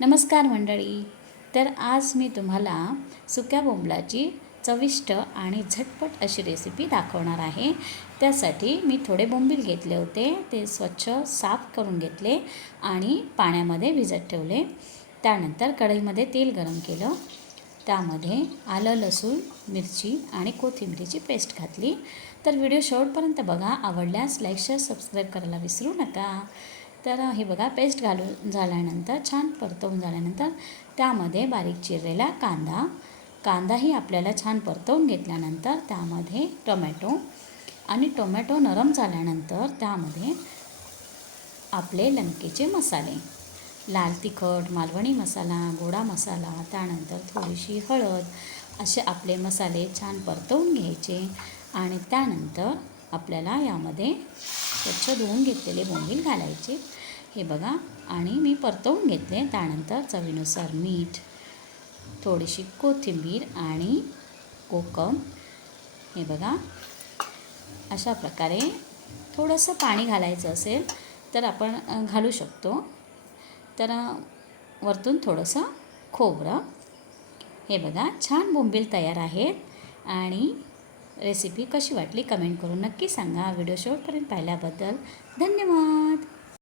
नमस्कार मंडळी. तर आज मी तुम्हाला सुक्या बोंबलाची चविष्ट आणि झटपट अशी रेसिपी दाखवणार आहे. त्यासाठी मी थोडे बोंबील घेतले होते. ते स्वच्छ साफ करून घेतले आणि पाण्यामध्ये भिजत ठेवले. त्यानंतर कढईमध्ये तेल गरम केलं. त्यामध्ये आलं लसूण मिरची आणि कोथिंबीरीची पेस्ट घातली. तर व्हिडिओ शेवटपर्यंत बघा. आवडल्यास लाईक शेअर सबस्क्राईब करायला विसरू नका. तर हे बघा पेस्ट घालून झाल्यानंतर छान परतवून झाल्यानंतर त्यामध्ये बारीक चिरलेला कांदा. कांदाही आपल्याला छान परतवून घेतल्यानंतर त्यामध्ये टोमॅटो. आणि टोमॅटो नरम झाल्यानंतर त्यामध्ये आपले लंकेचे मसाले. लाल तिखट मालवणी मसाला गोडा मसाला त्यानंतर थोडीशी हळद असे आपले मसाले छान परतवून घ्यायचे. आणि त्यानंतर आपल्याला यामध्ये स्वच्छ धुवून घेतलेले बोंबील घालायचे. हे बघा आणि मी परतवून घेतले. त्यानंतर चवीनुसार मीठ थोडीशी कोथिंबीर आणि कोकम. हे बघा अशा प्रकारे थोडंसं पाणी घालायचं असेल तर आपण घालू शकतो. तर वरतून थोडंसं खोबरं. हे बघा छान बोंबील तयार आहेत. आणि रेसिपी कशी वाटली कमेंट करून नक्की सांगा. व्हिडिओ शेवटपर्यंत पाहिल्याबद्दल धन्यवाद.